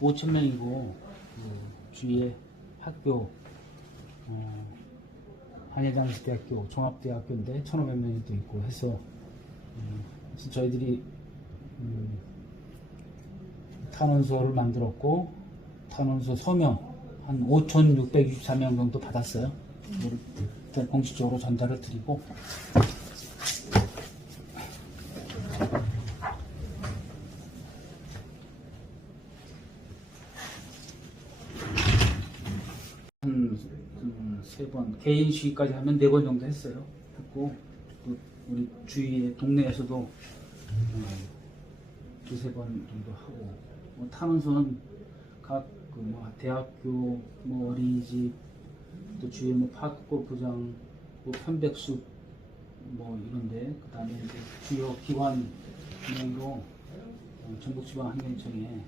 5천 명이고 그 주위에 학교 한예장식대학교 종합대학교인데 1,500명이 또 있고 해서 저희들이 탄원서를 만들었고 탄원서 서명 한 5,664명 정도 받았어요. 일단 공식적으로 전달을 드리고 한 3번 개인 시위까지 하면 4번 정도 했어요. 했고 또 우리 주위의 동네에서도 2-3번 정도 하고 탄원서는 각 대학교 어린이집 또 주위에 파크골프장 편백숲 이런데 그다음에 이제 주요 기관으로 전북지방환경청에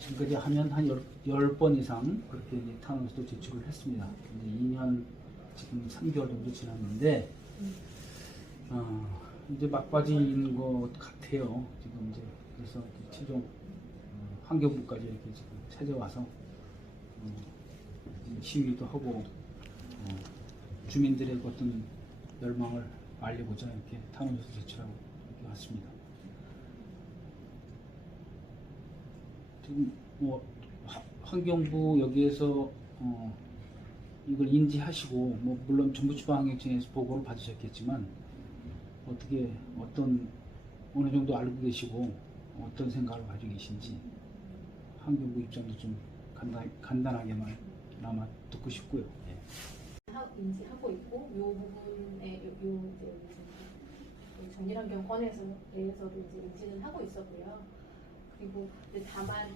지금까지 하면 한 10번 이상 그렇게 이제 탄원서도 제출을 했습니다. 근데 2년 지금 3개월 정도 지났는데 이제 막바지인 것 같아요. 지금 이제 그래서 최종 환경부까지 이렇게 지금 찾아와서 시위도 하고 주민들의 어떤 열망을 알리고자 이렇게 탄원서 제출하고 이렇게 왔습니다. 지금 환경부 여기에서 이걸 인지하시고 물론 전북지방환경청에서 보고를 받으셨겠지만 어떻게 어느 정도 알고 계시고 어떤 생각을 가지고 계신지 환경부 입장도 좀 간단하게만 아마 듣고 싶고요. 예. 인지하고 있고 이 부분에 이제 정일환경권에서 대해서도 이제 인지는 하고 있었고요. 그리고 이제 다만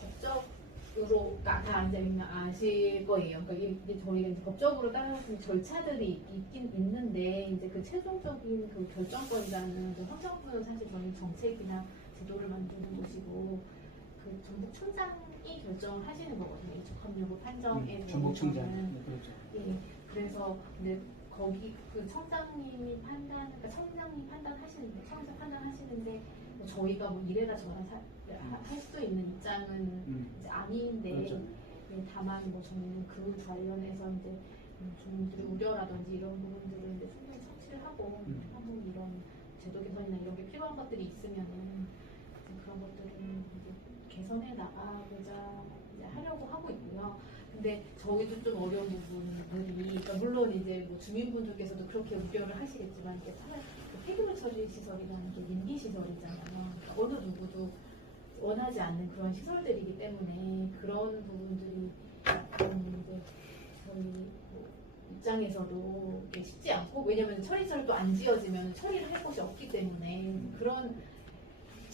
법적으로 다 이제 아실 거예요. 그러니까 이제 저희가 이제 법적으로 따라가는 절차들이 있긴 있는데 이제 그 최종적인 그 결정권자는 환경부는 사실 저희 정책이나 제도를 만드는 곳이고 그 전북청장이 결정을 하시는 거거든요. 이 적합 여부 판정에 전북청장 그렇죠. 예, 그래서 근데 거기 그 청장님이 청장님 판단하시는데 청에서 판단하시는데 저희가 이래라 저래라 할 수 있는 입장은 이제 아닌데 그렇죠. 예, 다만 저희는 그 관련해서 이제 주민들의 우려라든지 이런 부분들을 이제 충분히 처치를 하고 한번 이런 제도 개선이나 이런 게 필요한 것들이 있으면은 그런 것들을 이제 개선해 나가고자 이제 하려고 하고 있고요. 근데 저희도 좀 어려운 부분들이 그러니까 물론 이제 주민분들께서도 그렇게 우려를 하시겠지만 이게 폐기물 처리 시설이라는 게 민기 시설이잖아요. 그러니까 어느 누구도 원하지 않는 그런 시설들이기 때문에 그런 부분들이 이제 저희 입장에서도 쉽지 않고 왜냐하면 처리시설 또 안 지어지면 처리를 할 곳이 없기 때문에 그런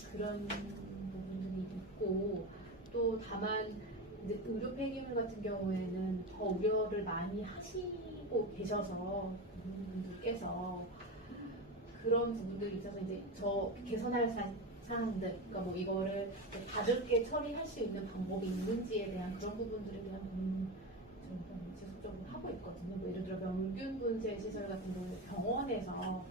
부분들이 있고 또 다만 이제 의료 폐기물 같은 경우에는 더 우려를 많이 하시고 계셔서 분들께서 그런 부분들이 있어서 이제 저 개선할 사항들 그러니까 이거를 가볍게 처리할 수 있는 방법이 있는지에 대한 그런 부분들에 대한 고민을 좀 지속적으로 하고 있거든요. 예를 들어 명균 분쇄 시설 같은 경우 병원에서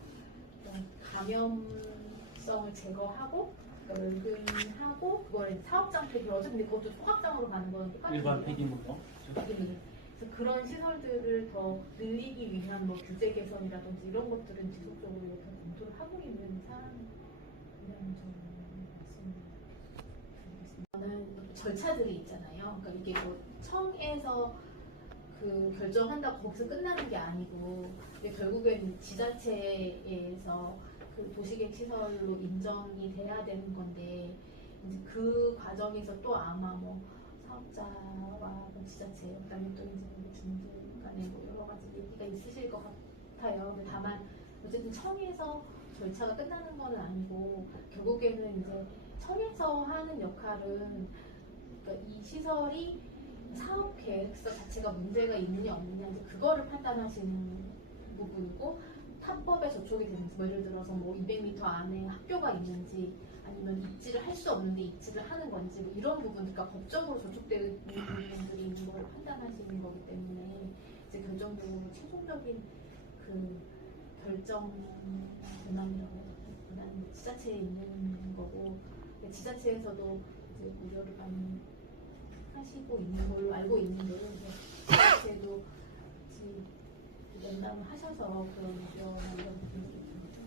감염성을 제거하고 멸균하고 그걸 사업장 폐기물 어차피 그것도 소각장으로 가는 건 똑같아요. 일반 폐기물로. 그래서 그런 시설들을 더 늘리기 위한 규제 개선이라든지 이런 것들은 지속적으로 이렇게 검토를 하고 있는 사항이라는 점을 말씀드리겠습니다. 저는 절차들이 있잖아요. 그러니까 이게 청에서 그 결정한다고 거기서 끝나는 게 아니고 결국엔 지자체에서 그 도시계획 시설로 인정이 돼야 되는 건데 이제 그 과정에서 또 아마 사업자와 지자체 그다음에 또 이제 주민들 간에 여러 가지 얘기가 있으실 것 같아요. 근데 다만 어쨌든 청에서 절차가 끝나는 건 아니고 결국에는 이제 청에서 하는 역할은 그러니까 이 시설이 사업 계획서 자체가 문제가 있느냐 없느냐 이제 그거를 판단하시는 부분이고 합법에 저촉이 되는지 예를 들어서 200m 안에 학교가 있는지 아니면 입지를 할 수 없는데 입지를 하는 건지 이런 부분 그러니까 법적으로 저촉되는 부분들이 있는 걸 판단하시는 거기 때문에 이제 결정적으로 최종적인 그 결정 권한이라고 권한 지자체에 있는 거고 지자체에서도 이제 무료를 하시고 있는 걸로 알고 있는데요. 지자체도 면담을 하셔서 그런 우려나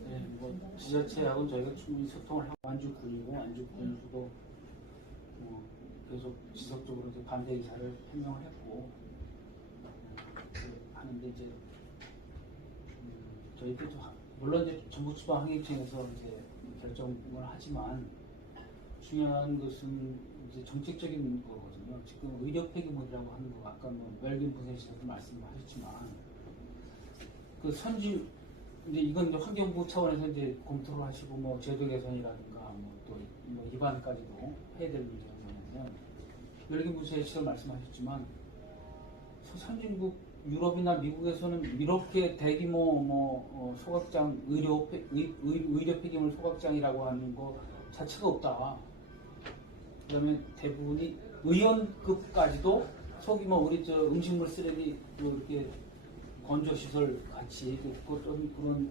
네, 뭐 지자체하고 저희가 충분히 소통을 하고 안주군이고 안주군에서도 계속 지속적으로 이제 반대 의사를 표명을 했고 하는데 이제 저희도 물론 이제 전북지방항의청에서 이제 결정을 하지만 중요한 것은 이제 정책적인 거거든요. 지금 의료 폐기물이라고 하는 거 아까 뭐 웰빙 부센시에서도 말씀하셨지만 그 선진 이제 이건 이제 환경부 차원에서 이제 검토를 하시고 뭐 제도 개선이라든가 뭐 또 뭐 입안까지도 해야 될 문제가 뭐냐면 웰빙 부센시에서 말씀하셨지만 선진국 유럽이나 미국에서는 이렇게 대규모 소각장 의료 폐기물 소각장이라고 하는 거 자체가 없다. 그다음에 대부분이 의원급까지도 소규모 우리 저 음식물 쓰레기 이렇게 건조 시설 같이 그런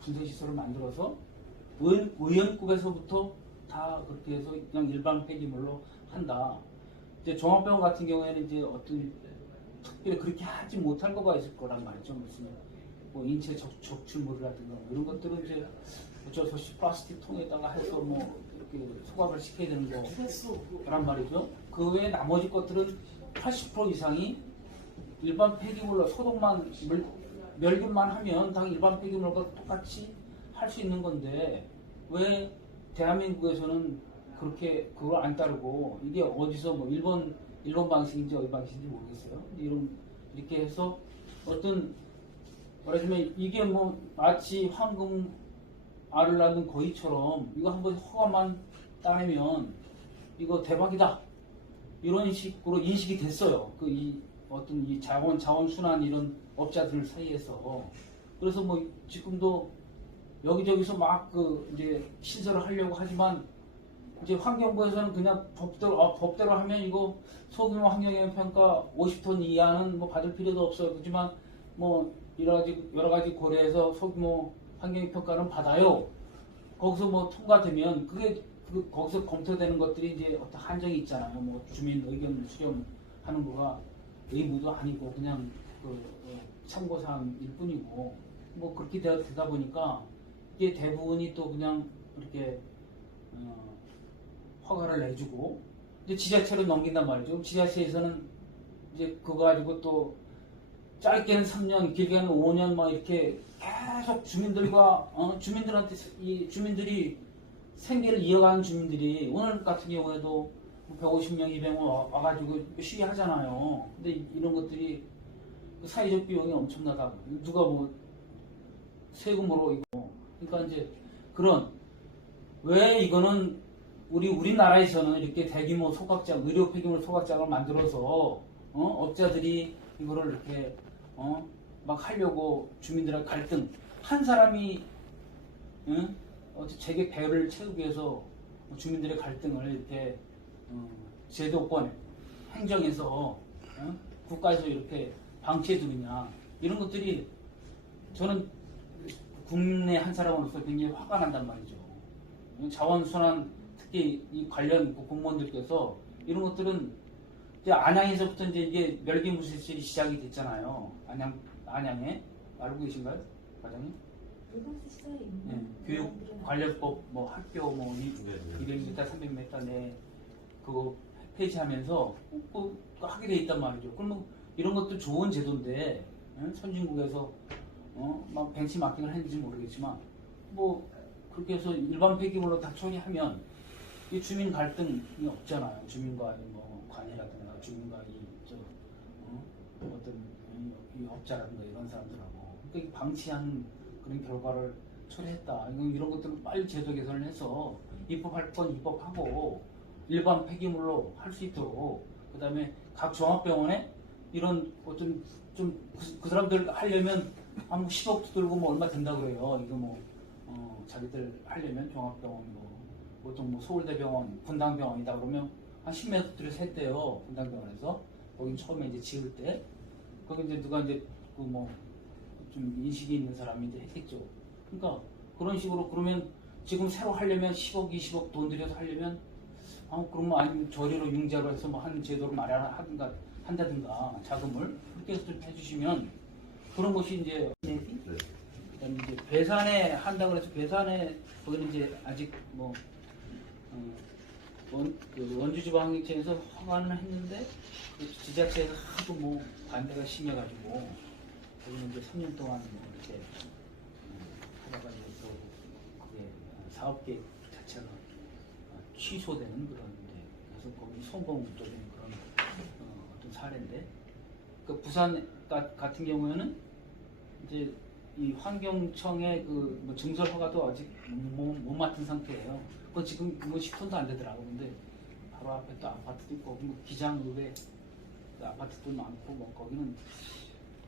분쇄 시설을 만들어서 의원급에서부터 다 그렇게 해서 그냥 일반 폐기물로 한다. 이제 종합병원 같은 경우에는 이제 어떤 특별히 그렇게 하지 못할 거가 있을 거란 말이죠. 무슨 뭐 인체 적출물이라든가 뭐 이런 것들은 이제 어쩔 수 없이 플라스틱 통에다가 해서 뭐 이렇게 소각을 시켜야 되는 거란 말이죠. 그 외에 나머지 것들은 80% 이상이 일반 폐기물로 소독만 멸균만 하면 다 일반 폐기물과 똑같이 할 수 있는 건데 왜 대한민국에서는 그렇게 그걸 안 따르고 이게 어디서 뭐 일본 방식인지 어디 방식인지 모르겠어요. 이렇게 해서 어떤 말하자면 이게 뭐 마치 황금 알을 낳는 거위처럼 이거 한번 허가만 따내면 이거 대박이다 이런 식으로 인식이 됐어요. 어떤 이 자원 순환 이런 업자들 사이에서. 그래서 뭐 지금도 여기저기서 막 이제 신설을 하려고 하지만 이제 환경부에서는 그냥 법대로 하면 이거 소규모 환경영향평가 50톤 이하는 뭐 받을 필요도 없어요. 그렇지만 뭐 여러 가지 고려해서 소규모 환경영향평가는 받아요. 거기서 뭐 통과되면 거기서 검토되는 것들이 이제 어떤 한정이 있잖아요. 뭐 주민 의견 수렴하는 거가 의무도 아니고 그냥 참고사항일 뿐이고 뭐 그렇게 되다 보니까 이게 대부분이 또 그냥 이렇게 허가를 내주고 이제 지자체로 넘긴단 말이죠. 지자체에서는 이제 그거 가지고 또 짧게는 3년, 길게는 5년 막 이렇게 계속 주민들한테 이 주민들이 생계를 이어가는 주민들이 오늘 같은 경우에도 150명, 200명 와가지고 시위하잖아요. 근데 이런 것들이 사회적 비용이 엄청나다. 누가 뭐 세금으로 이거. 그러니까 이제 왜 이거는 우리나라에서는 이렇게 대규모 소각장, 의료 폐기물 소각장을 만들어서 업자들이 이거를 이렇게 막 하려고 주민들의 갈등 한 사람이 재계 배를 채우기 위해서 주민들의 갈등을 이렇게 제도권, 행정에서 국가에서 이렇게 방치해 두느냐 이런 것들이 저는 국내 한 사람으로서 굉장히 화가 난단 말이죠. 자원순환 특히 이 관련 공무원들께서 이런 것들은 이제 안양에서부터 이게 멸균부실이 시작이 됐잖아요. 안양에 알고 계신가요, 과장님? 네, 교육관련법 뭐 학교 뭐 200m, 300m 내 그거 폐지하면서 꼭 하게 돼 있단 말이죠. 그러면 이런 것도 좋은 제도인데 선진국에서 막 벤치마킹을 했는지 모르겠지만 뭐 그렇게 해서 일반 폐기물로 다 처리하면 이 주민 갈등이 없잖아요. 주민과 뭐 관이라든가 주민과 어떤 이 업자라든가 이런 사람들하고 그러니까 방치한 그런 결과를 초래했다. 이런 것들을 빨리 제도 개선을 해서 입법할 건 입법하고 일반 폐기물로 할 수 있도록 그다음에 각 종합병원에 이런 어떤 좀 그 사람들 하려면 한 10억 들고 뭐 얼마 된다 그래요. 이거 뭐 자기들 하려면 종합병원 보통 뭐 서울대병원, 분당병원이다 그러면 한 10m 들여서 했대요. 분당병원에서 거긴 처음에 이제 지을 때 거기 이제 누가 이제 좀 인식이 있는 사람이 이제 했겠죠. 그러니까 그런 식으로 그러면 지금 새로 하려면 10억, 20억 돈 들여서 하려면 그러면 아니면 저리로 융자로 해서 뭐 한 제도를 마련하든가 한다든가 자금을 그렇게 해서 좀 해주시면 그런 것이 이제 그다음에 이제 배산에 한다고 해서 배산에 거기는 이제 아직 뭐 그 원주지방행정에서 허가는 했는데 그 지자체에서 하도 뭐 반대가 심해가지고 거기는 이제 3년 동안 뭐 이렇게 하다가 이제 또 그게 사업 계획 자체가 취소되는 그런 이제 그래서 거기 성공적인 그런 어떤 사례인데 그 부산 같은 경우에는 이제 이 환경청의 그뭐 증설 허가도 아직 못 맡은 상태예요. 그건 지금 뭐 10톤도 안 되더라고. 근데 바로 앞에 또 아파트도 있고 뭐 기장읍에 아파트도 많고 뭐 거기는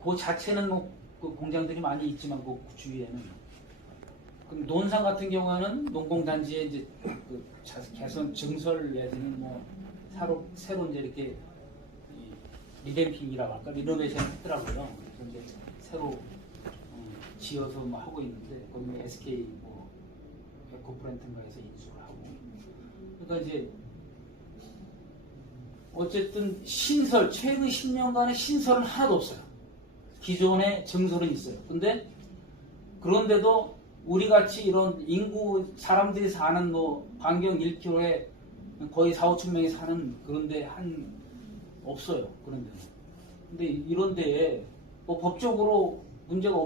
그 자체는 뭐그 공장들이 많이 있지만 그 주위에는 그럼 논산 같은 경우에는 농공단지에 이제 그 개선 증설 내지는 뭐 새로 이제 이렇게 리램핑이라고 할까 리노베이션 했더라고요. 그래서 이제 새로 지어서 뭐 하고 있는데 거기 SK 뭐 에코프렌트인가에서 인수를 하고 그러니까 이제 어쨌든 신설 최근 10년간의 신설은 하나도 없어요. 기존의 증설은 있어요. 근데 그런데도 우리 같이 이런 인구 사람들이 사는 뭐 반경 1km에 거의 4, 5천 명이 사는 그런데 한 없어요. 그런데 근데 이런 데에 뭐 법적으로 문제가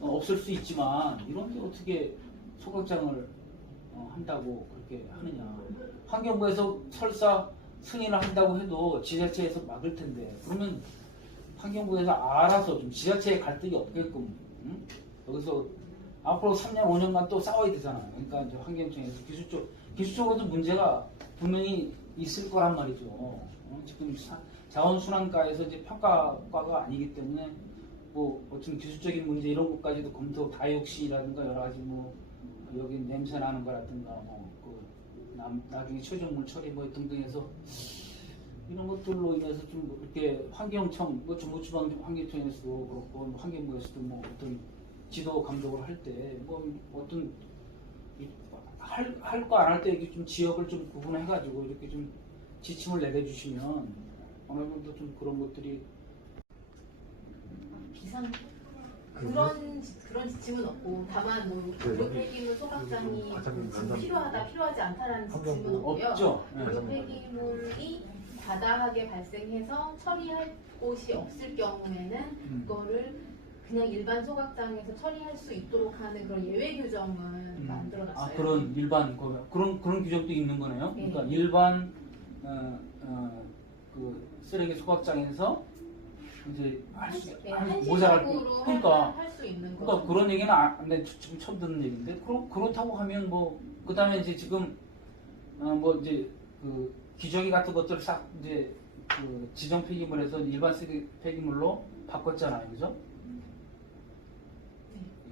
없을 수 있지만 이런 데 어떻게 소각장을 한다고 그렇게 하느냐. 환경부에서 설사 승인을 한다고 해도 지자체에서 막을 텐데 그러면 환경부에서 알아서 좀 지자체의 갈등이 없게끔 여기서 앞으로 3년 5년간 또 싸워야 되잖아요. 그러니까 이제 환경청에서 기술적으로도 문제가 분명히 있을 거란 말이죠. 지금 자원순환과에서 이제 평가과가 아니기 때문에 뭐 어떤 기술적인 문제 이런 것까지도 검토 다이옥시라든가 여러 가지 뭐 여기 냄새 나는 거라든가 나중에 초정물 처리 뭐 등등해서 이런 것들로 인해서 좀 이렇게 환경청 뭐 중부지방 환경청에서도 그렇고 환경부에서도 뭐 어떤 지도 감독을 할 때 뭐 어떤 할 거 안 할 때 이렇게 좀 지역을 좀 구분해 가지고 이렇게 좀 지침을 내려주시면 어느 정도 좀 그런 것들이 비상 그런 지침은 없고 다만 뭐 폐기물 소각장이 필요하다 필요하지 않다라는 지침은 없고요. 없죠. 그리고 폐기물이 과다하게 발생해서 처리할 곳이 없을 경우에는 그거를 그냥 일반 소각장에서 처리할 수 있도록 하는 그런 예외 규정을 만들어놨어요. 그런 일반 그런 규정도 있는 거네요. 네. 그러니까 일반 그 쓰레기 소각장에서 이제 모자랄 그러니까 할 수 있는 거. 그러니까 그런 얘기는 안 지금 처음 듣는 얘기인데 그렇다고 하면 뭐 그다음에 이제 지금 뭐 이제 그 기저귀 같은 것들을 싹 이제 그 지정 폐기물에서 일반 쓰레기 폐기물로 바꿨잖아요, 그죠?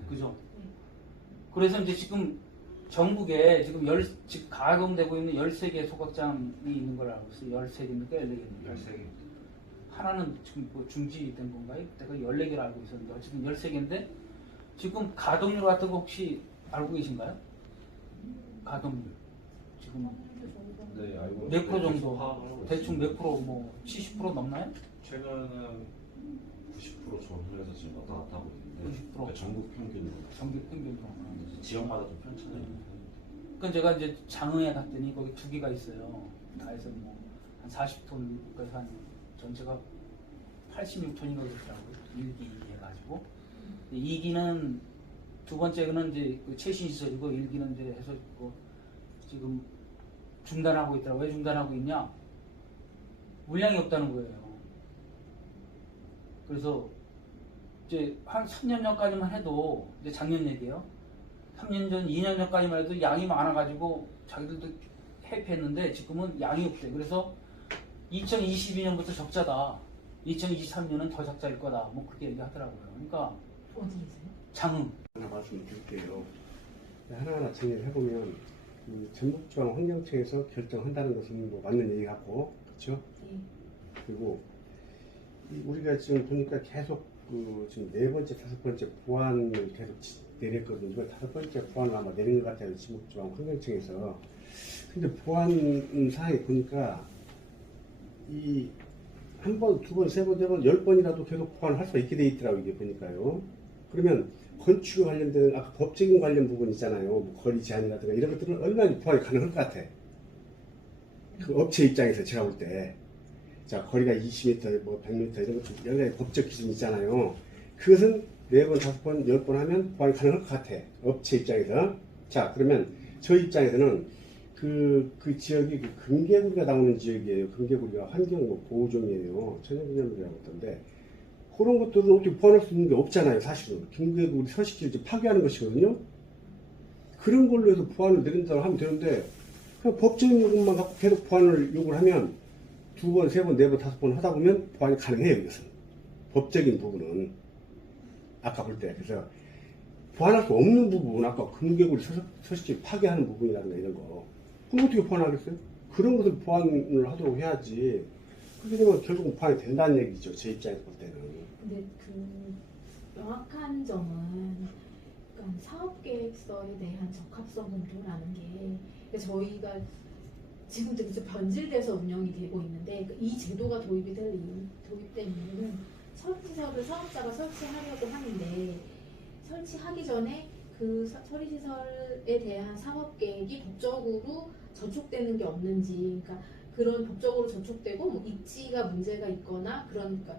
그죠? 그래서 이제 지금 전국에 지금 지금 가동되고 있는 13개 소각장이 있는 걸 알고 있어요. 13개입니까? 14개입니까? 13개. 하나는 지금 뭐 중지된 건가요? 내가 14개를 알고 있었는데 지금 13개인데 지금 가동률 같은 거 혹시 알고 계신가요? 가동률 지금 네, 알고 몇 프로 있어요. 정도? 파악하고 대충 있습니다. 몇 프로 뭐 70% 넘나요? 최근은 90% 전후에서 지금 왔다 갔다 하고 있는데 90%? 그러니까 전국 평균으로 전국 평균으로. 지역마다 좀 편차가 있는 편입니다. 그러니까 제가 이제 장흥에 갔더니 거기 2개가 있어요. 다 해서 뭐 한 40톤까지 한 전체가 86톤인가 그렇더라고요. 1기 해가지고 2기는 두 번째는 이제 그 최신 시설이고 1기는 이제 해서 있고 지금 중단하고 있더라고요. 왜 중단하고 있냐? 물량이 없다는 거예요. 그래서 이제 한 3년 전까지만 해도 이제 작년 얘기예요. 3년 전, 2년 전까지만 해도 양이 많아가지고 자기들도 해피했는데 지금은 양이 없대. 그래서 2022년부터 적자다. 2023년은 더 적자일 거다. 뭐 그렇게 얘기하더라고요. 그러니까 어디세요? 장흥. 하나 말씀드릴게요. 하나하나 정리를 해보면 전북지방 환경청에서 결정한다는 것은 뭐 맞는 얘기 같고, 그렇죠? 네. 그리고 우리가 지금 보니까 계속 지금 4번째, 5번째 보완을 계속 내렸거든요. 이거 5번째 보완을 아마 내린 것 같아요. 전북지방 환경청에서. 근데 보안 사항에 보니까 이 한 번, 두 번, 세 번, 네 번, 10번이라도 계속 보완을 할 수가 있게 돼 있더라고, 이게 보니까요. 그러면 건축에 관련된 아까 법적인 관련 부분 있잖아요. 뭐 거리 제한이라든가 이런 것들은 얼마나 보완이 가능할 것 같아. 그 업체 입장에서 제가 볼 때. 자, 거리가 20m, 뭐 100m 이런 것들 여러 가지 법적 기준이 있잖아요. 그것은 4번, 5번, 10번 하면 보완이 가능할 것 같아. 업체 입장에서. 자, 그러면 저 입장에서는 그 지역이 그 금개구리가 나오는 지역이에요. 금개구리가 환경 뭐 보호종이에요. 천연기념물이라고 했던데 그런 것들은 어떻게 보완할 수 있는 게 없잖아요. 사실은 금개구리 서식지를 이제 파괴하는 것이거든요. 그런 걸로 해서 보완을 내린다고 하면 되는데 그냥 법적인 요구만 갖고 계속 보완을 요구를 하면 2번, 3번, 4번, 5번 하다 보면 보완이 가능해요. 이것은 법적인 부분은 아까 볼 때 그래서 보완할 수 없는 부분 아까 금개구리 서식지 파괴하는 부분이라든가 이런 거 그럼 어떻게 보완하겠어요? 그런 것을 보완을 하도록 해야지. 그렇게 되면 결국은 보완이 된다는 얘기죠. 제 입장에서 볼 때는. 근데 그 명확한 점은 그러니까 사업계획서에 대한 적합성 검토라는 게 저희가 지금 되게 변질돼서 운영이 되고 있는데 이 제도가 도입된 이유는 처리시설을 사업자가 설치하려고 하는데 설치하기 전에 그 처리시설에 대한 사업계획이 법적으로 저촉되는 게 없는지, 그러니까 그런 법적으로 저촉되고 뭐 입지가 문제가 있거나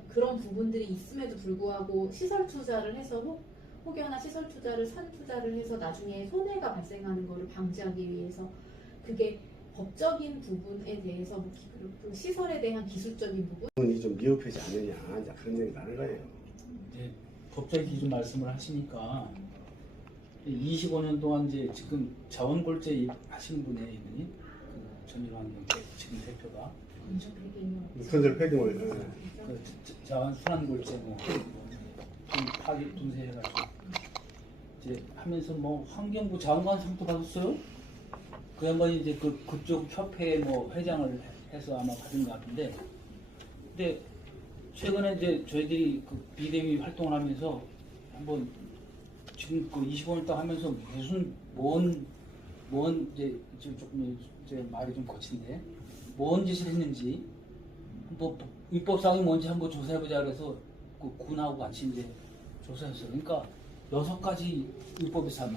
그런 부분들이 있음에도 불구하고 시설 투자를 해서 혹여나 시설 투자를 산 투자를 해서 나중에 손해가 발생하는 것을 방지하기 위해서 그게 법적인 부분에 대해서 그 시설에 대한 기술적인 부분이 좀 미흡하지 않느냐 이제 그런 얘기 나는 거예요. 이제 법적인 기준 말씀을 하시니까 25년 동안 이제 지금 자원골제 하신 분의 이분이 그 전일환 지금 대표가 건설 폐기물 그 자원 순환골제 분쇄해가지고 이제 하면서 뭐 환경부 장관상도 받았어요. 그 양반이 이제 그쪽 협회 뭐 회장을 해서 아마 받은 것 같은데, 근데 최근에 이제 저희들이 그 비대위 활동을 하면서 한번 지금 그 25년 동안 하면서 무슨 뭔 이제 지금 조금 이제 말이 좀 거친데 뭔 짓을 했는지 뭐 위법사항이 뭔지 한번 조사해보자 그래서 그 군하고 같이 이제 조사했어요. 그러니까 6가지 위법이 사항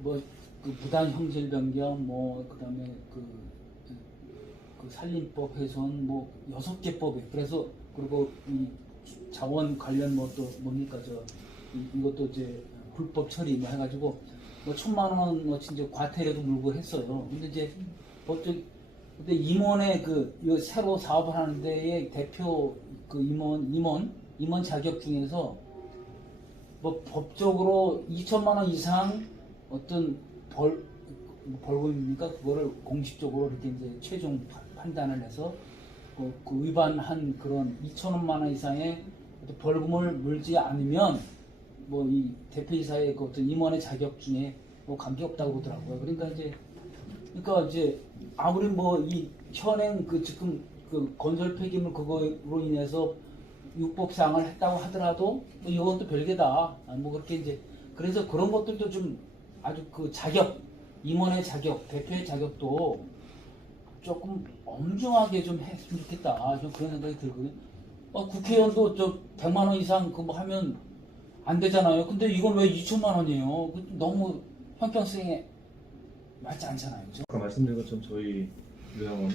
뭐 그 무단 형질 변경 뭐 그다음에 그 산림법 훼손 뭐 6개법에 그래서 그리고 이 자원 관련 뭐 또 뭡니까 이것도 이제 불법 처리 뭐 해가지고 뭐 1,000만 원어치 이제 과태료도 물고 했어요. 근데 이제 근데 임원의 이 새로 사업을 하는 데의 대표 그 임원 자격 중에서 뭐 법적으로 2천만 원 이상 어떤 벌금입니까? 그거를 공식적으로 이렇게 이제 최종 판단을 해서 그 위반한 그런 2천만 원 이상의 벌금을 물지 않으면 뭐 이 대표이사의 그 어떤 임원의 자격 중에 뭐 관계 없다고 그러더라고요. 그러니까 이제 아무리 뭐 이 현행 그 지금 그 건설 폐기물 그거로 인해서 유법 사항을 했다고 하더라도 뭐 이건 또 별개다. 뭐 그렇게 이제 그래서 그런 것들도 좀 아주 그 자격 임원의 자격, 대표의 자격도 조금 엄중하게 좀 했으면 좋겠다. 좀 그런 생각이 들거든요. 국회의원도 100만 원 이상 그거 하면 안 되잖아요. 근데 이건 왜 2천만 원이에요? 너무 형평성에 맞지 않잖아요. 그죠? 아까 말씀드린 것처럼 저희 요양원이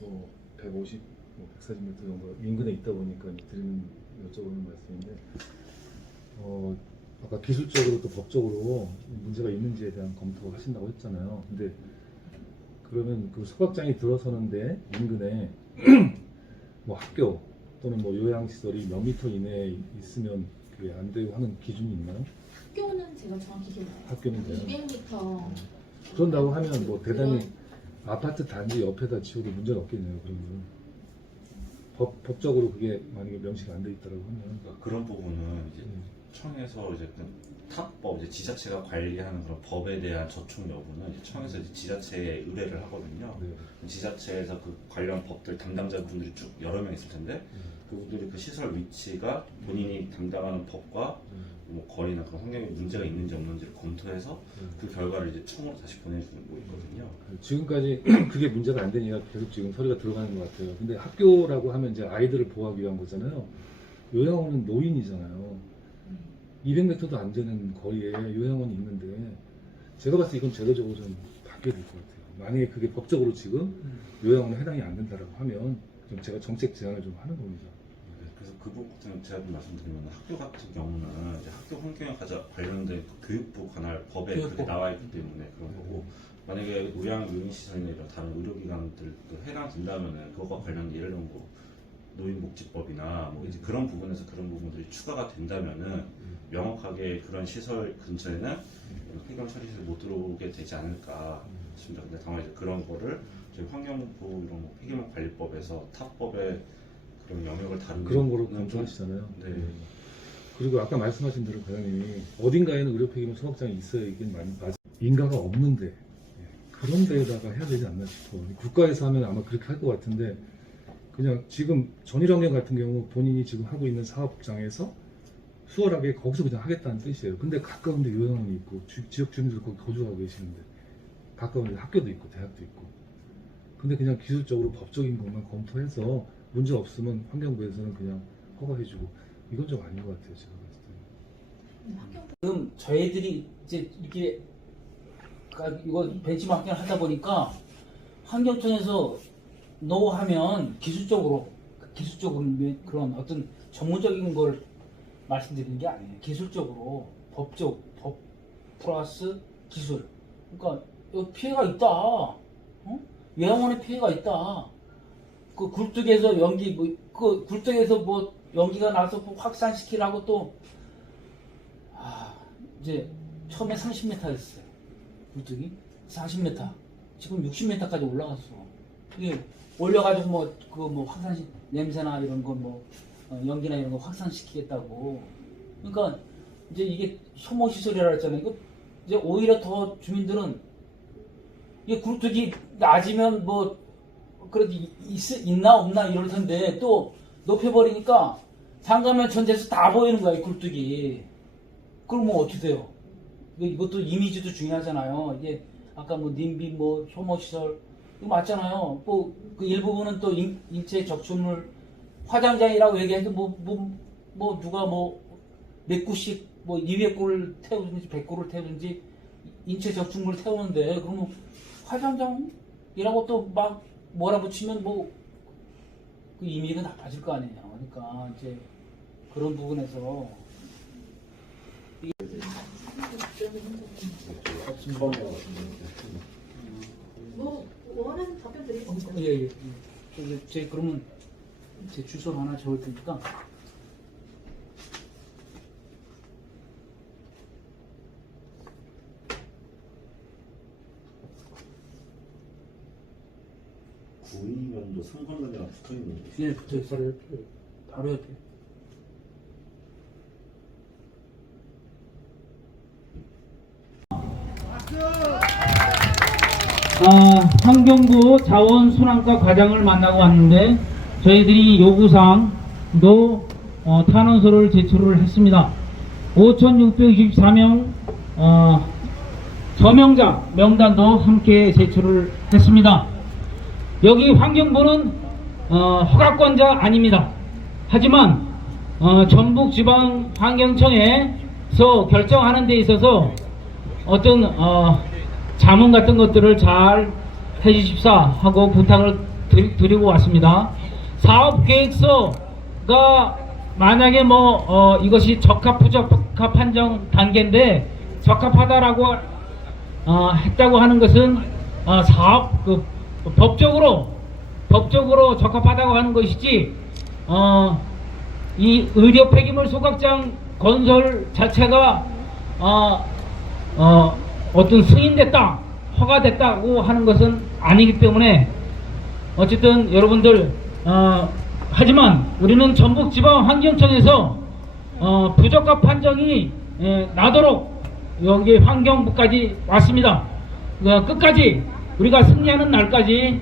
뭐 150, 뭐 140m 정도 인근에 있다 보니까 드리는 여쭤보는 말씀인데 아까 기술적으로 또 법적으로 문제가 있는지에 대한 검토를 하신다고 했잖아요. 근데 그러면 그 소각장이 들어서는데 인근에 뭐 학교 또는 뭐 요양시설이 몇 미터 이내에 있으면 그게 안 되고 하는 기준이 있나요? 학교는 제가 정확히 기억나요. 학교는 돼요. 200m 그런다고 하면 뭐 대단히 아파트 단지 옆에다 지어도 문제는 없겠네요. 그러면 법적으로 그게 만약에 명시가 안 돼 있다고 하면 그러니까 그런 부분은 이제 청에서 이제 그 탑법, 이제 지자체가 관리하는 그런 법에 대한 저촉 여부는 이제 청에서 이제 지자체에 의뢰를 하거든요. 네. 지자체에서 그 관련 법들 담당자분들이 쭉 여러 명 있을 텐데 그분들이 그 시설 위치가 본인이 담당하는 법과 뭐 거리나 그런 환경에 문제가 있는지 없는지를 검토해서 그 결과를 이제 청으로 다시 보내주는 거 있거든요. 지금까지 그게 문제가 안 되니까 계속 지금 소리가 들어가는 것 같아요. 근데 학교라고 하면 이제 아이들을 보호하기 위한 거잖아요. 요양원은 노인이잖아요. 200m도 안 되는 거리에 요양원이 있는데 제가 봤을 때 이건 제도적으로 좀 바뀌어야 될 것 같아요. 만약에 그게 법적으로 지금 요양원에 해당이 안 된다고 하면 좀 제가 정책 제안을 좀 하는 겁니다. 네, 그래서 그 부분 같은 제가 좀 말씀드리면 학교 같은 경우는 이제 학교 환경에 관련된 그 교육부 관할 법에 교육법. 그렇게 나와 있기 때문에 그런 거고 만약에 요양 요인시설이나 이런 다른 의료기관들 해당된다면은 그것과 관련 예를 들면 뭐 노인복지법이나 뭐 이제 그런 부분에서 그런 부분들이 추가가 된다면은 명확하게 그런 시설 근처에는 폐경 처리실 못 들어오게 되지 않을까 싶습니다. 근데 다만 이제 그런 거를 저희 환경부 이런 뭐 폐기물 관리법에서 탑법의 그런 영역을 다루는 그런 거로 좀- 검토하시잖아요. 네. 그리고 아까 말씀하신 대로 과장님이 어딘가에는 의료 폐기물 소각장이 있어야 이게 맞아. 인가가 없는데 그런 데에다가 해야 되지 않나 싶어. 국가에서 하면 아마 그렇게 할 것 같은데 그냥 지금 전일환경 같은 경우 본인이 지금 하고 있는 사업장에서 수월하게 거기서 그냥 하겠다는 뜻이에요. 근데 가까운데 요양원이 있고 지역 주민들 거기 거주하고 계시는데 가까운데 학교도 있고 대학도 있고 근데 그냥 기술적으로 법적인 것만 검토해서 문제 없으면 환경부에서는 그냥 허가해주고 이건 좀 아닌 것 같아요. 제가 봤을 때. 지금 저희들이 이제 이게 이거 벤치마킹을 하다 보니까 환경청에서 노 하면 기술적으로 그런 어떤 전문적인 걸 말씀드리는 게 아니에요. 기술적으로 법 플러스 기술. 그러니까 여기 피해가 있다. 어? 요양원에 피해가 있다. 그 굴뚝에서 그 굴뚝에서 뭐 연기가 나서 뭐 확산시키라고 또 이제 처음에 30m였어요. 굴뚝이 40m. 지금 60m까지 올라갔어. 이게 올려가지고 뭐 확산 냄새나 이런 거 연기나 이런 거 확산시키겠다고. 그러니까 이제 이게 혐오 시설이라 했잖아요. 이거 이제 오히려 더 주민들은 이게 굴뚝이 낮으면 뭐 그래도 있나 없나 이럴 텐데 또 높여버리니까 상가면 전체에서 다 보이는 거야 이 굴뚝이. 그럼 뭐 어떻게 돼요? 이것도 이미지도 중요하잖아요. 이게 아까 뭐 님비 뭐 혐오 시설 이거 맞잖아요. 뭐 그 일부분은 또 인체 적출물 화장장이라고 얘기해도 뭐 누가 뭐 몇 구씩 뭐 200구를 태우든지 100구를 태우든지 인체 적출물을 태우는데 그러면 화장장이라고 또 막 몰아붙이면 뭐 그 이미지가 나빠질 거 아니에요. 그러니까 이제 그런 부분에서 뭐 원하는 답변 드리겠습니다. 예. 제 그러면 제 주소를 하나 적을 테니까. 구의면도 상관관계랑 붙어 있는 거. 예, 붙어 있어요. 바로 옆에. 환경부 자원순환과 과장을 만나고 왔는데 저희들이 요구사항도 탄원서를 제출을 했습니다. 5,624명 저명자 명단도 함께 제출을 했습니다. 여기 환경부는 허가권자 아닙니다. 하지만 전북지방환경청에서 결정하는 데 있어서 어떤 자문 같은 것들을 잘 해주십사 하고 부탁을 드리고 왔습니다. 사업계획서가 만약에 이것이 적합 부적합 판정 단계인데 적합하다라고 했다고 하는 것은 법적으로 적합하다고 하는 것이지 이 의료 폐기물 소각장 건설 자체가 어떤 승인됐다, 허가됐다고 하는 것은 아니기 때문에 어쨌든 여러분들 하지만 우리는 전북지방환경청에서 부적합 판정이 나도록 여기 환경부까지 왔습니다. 끝까지 우리가 승리하는 날까지